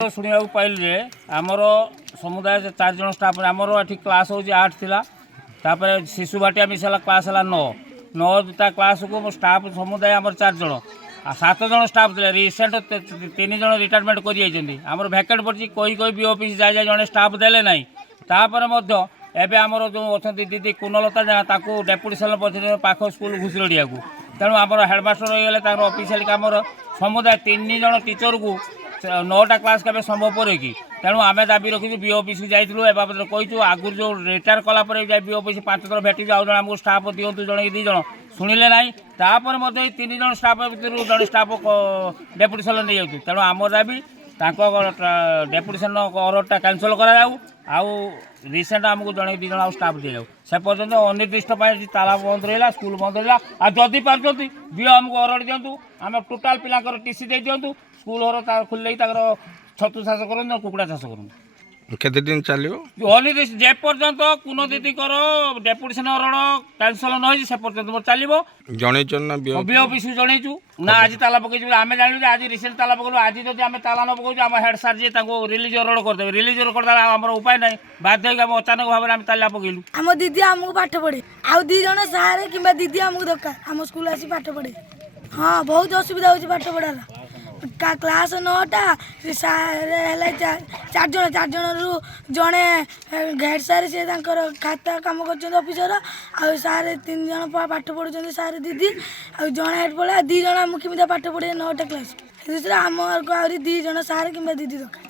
शुणा पाइल जे आमर समुदाय 4 जन स्टाफ आमर ये क्लास हूँ 8 थिला तापर शिशु भाटिया मिसाला क्लास है 9 क्लास को स्टाफ समुदाय आमर 4 जन 7 जन स्टाफ थे रिसेंट 3 जन रिटायरमेंट कर भैकेंट पड़ी कोई कोई बी ऑफिस जाए जाए जड़े स्टाफ देले ना तापर एवं आमर जो अच्छा दीदी कुनलता जहाँ डेपुटेसन पहुँचे पाख स्कूल घुषुरडिया को तेणु आम हेडमास्टर रहीगले ऑफिशियल कम समुदाय 3 जन टीचर को 9टा क्लास के संभव पड़े कि तेणु आम दाबी रखी बी ऑफिस जाइलु ए बाबद कहीचु आगुरी जो रिटायर कलापर बी ऑफिस 5 थर भेटी आउ जन स्टाफ दिंतु जन 2 जन शुणिले ना तापर 3 जन स्टाफ भर जड़े स्टाफ डेपुटेसन नहीं जाऊँ तेणु आम दाबी डेपुटेसन ऑर्डरटा कैंसल कराऊ रिसेंट आमको जड़े 2 जन स्टाफ दी जाऊ से पर्यटन अनिर्दिष्ट ताला बंद रहा स्कूल बंद रहा आदि पार्टी बी आमको ऑर्डर दिंतु आम टोटाल पिला टीसी दे दिंतु स्कूल घर खोल छतु चाष कर कुकुड़ा चाष कर केते दिन चलियो अनिर्दिष्ट जे पर्यंत कुन दीदी डेपुटेसन ऑर्डर कैंसल न से पर्यंत चलो जन बी ऑफिस जनईचु ना आज ताला पकड़ आम जानू आज रिसेंट ताला पकड़ू आज जब आम ताला न पकड़ आम हेड सार जी रिलीज ऑर्डर करदे रिलीज ऑर्डर करदे आम उपाय ना बाध्य होकर अचानक भाव में ताला पकड़ू आम दीदी आमको पाठ पढ़े आउ 2 जन सारे कि दीदी आमको दरकार आम स्कूल आसी पाठ पढ़े हाँ बहुत असुविधा हो पाठ पढ़ार क्लास 9टा सारे 4 जन रु जड़े हेड सार सी खाता कम कर ऑफिसर आउ सारे 3 जन पाठ पढ़ुं सारे दीदी आउ जड़े हेड पढ़ा 2 जन आमको केमी पाठ पढ़े 9टा क्लास दूसरा आम 2 जन सारे कि दीदी दरकार।